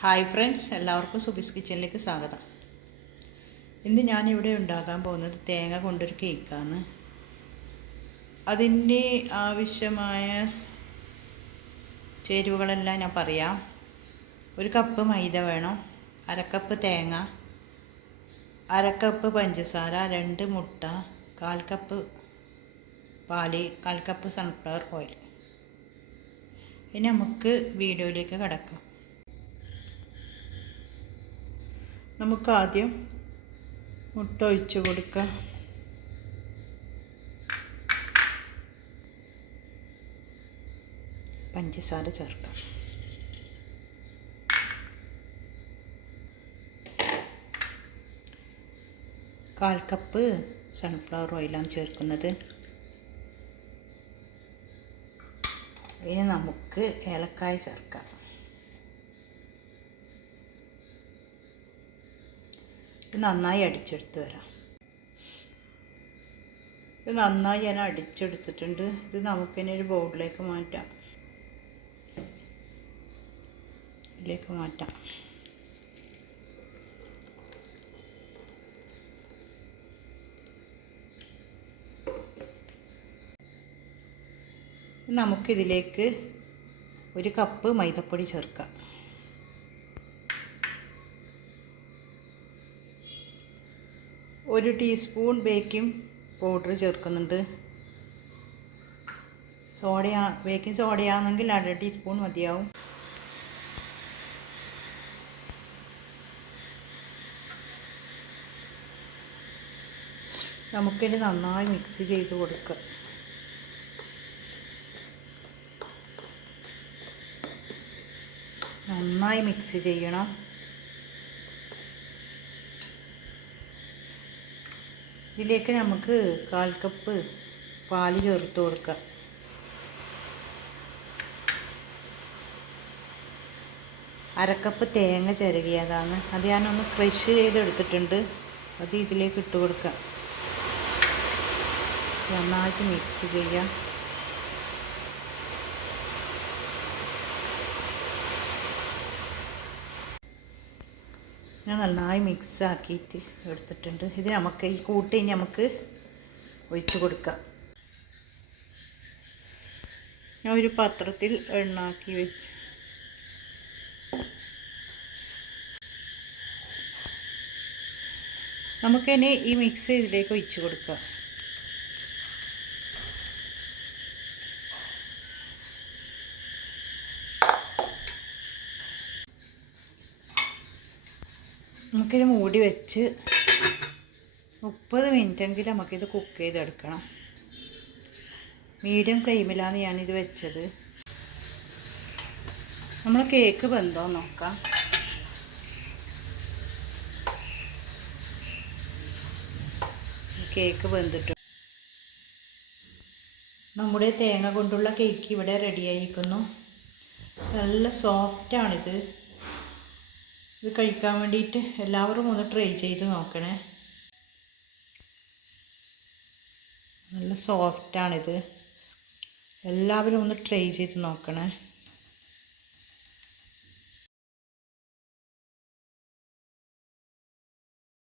Hi friends, എല്ലാവർക്കും സുബിസ് കിച്ചണിലേക്ക് സ്വാഗതം. ഇന്ന് ഞാനിവിടെ ഉണ്ടാക്കാൻ പോകുന്നത് തേങ്ങ കൊണ്ടൊരു കേക്കാണ്. അതിന് ആവശ്യമായ ചേരുവകളെല്ലാം ഞാൻ പറയാം. 1 കപ്പ് മൈദ വേണം, 1/2 കപ്പ് തേങ്ങ, 1/2 കപ്പ് പഞ്ചസാര, 2 മുട്ട, 1/4 കപ്പ് പാല്, 1/4 കപ്പ് സൺഫ്ലവർ ഓയിൽ. ഇനി നമുക്ക് വീഡിയോയിലേക്ക് കടക്കാം. നമുക്ക് ആദ്യം മുട്ട ഒഴിച്ച് കൊടുക്കാം. പഞ്ചസാര ചേർക്കാം. കാൽ കപ്പ് സൺഫ്ലവർ ഓയിലാണ് ചേർക്കുന്നത്. ഇനി നമുക്ക് ഏലക്കായ ചേർക്കാം. ഇത് നന്നായി അടിച്ചെടുത്ത് വരാം. ഇത് നന്നായി ഞാൻ അടിച്ചെടുത്തിട്ടുണ്ട്. ഇത് നമുക്കിനി ഒരു ബൗളിലേക്ക് മാറ്റാം. ഇതിലേക്ക് മാറ്റാം. നമുക്കിതിലേക്ക് 1 കപ്പ് മൈദപ്പൊടി ചേർക്കാം. 1 ടീസ്പൂൺ ബേക്കിംഗ് പൗഡർ ചേർക്കുന്നുണ്ട്. ബേക്കിംഗ് സോഡയാണെങ്കിൽ 1/2 ടീസ്പൂൺ മതിയാവും. നമുക്കിനി നന്നായി മിക്സ് ചെയ്ത് കൊടുക്കാം. നന്നായി മിക്സ് ചെയ്യണം. ഇതിലേക്ക് നമുക്ക് 1/4 കപ്പ് പാല് ചേർത്ത് കൊടുക്കാം. അരക്കപ്പ് തേങ്ങ ചിരകിയതാണ്. അത് ഞാനൊന്ന് ക്രഷ് ചെയ്തെടുത്തിട്ടുണ്ട്. അത് ഇതിലേക്ക് ഇട്ട് കൊടുക്കാം. നന്നായിട്ട് മിക്സ് ചെയ്യാം. ഞാൻ നന്നായി മിക്സ് ആക്കിയിട്ട് എടുത്തിട്ടുണ്ട്. ഇത് നമുക്ക് ഈ കൂട്ടി നമുക്ക് ഒഴിച്ച് കൊടുക്കാം. ഞാൻ ഒരു പാത്രത്തിൽ എണ്ണാക്കി വെച്ച് നമുക്കിനി ഈ മിക്സ് ഇതിലേക്ക് ഒഴിച്ച് കൊടുക്കാം. നമുക്കിത് മൂടി വെച്ച് 30 മിനിറ്റെങ്കിലും നമുക്കിത് കുക്ക് ചെയ്തെടുക്കണം. മീഡിയം ഫ്ലെയിമിലാണ് ഞാനിത് വെച്ചത്. നമ്മൾ കേക്ക് വെന്തോ നോക്കാം. കേക്ക് വെന്തിട്ടുണ്ട്. നമ്മുടെ തേങ്ങ കൊണ്ടുള്ള കേക്ക് ഇവിടെ റെഡിയായിരിക്കുന്നു. നല്ല സോഫ്റ്റാണിത്. ഇത് കഴിക്കാൻ വേണ്ടിയിട്ട് എല്ലാവരും ഒന്ന് ട്രൈ ചെയ്ത് നോക്കണേ. നല്ല സോഫ്റ്റാണിത്. എല്ലാവരും ഒന്ന് ട്രൈ ചെയ്ത് നോക്കണേ.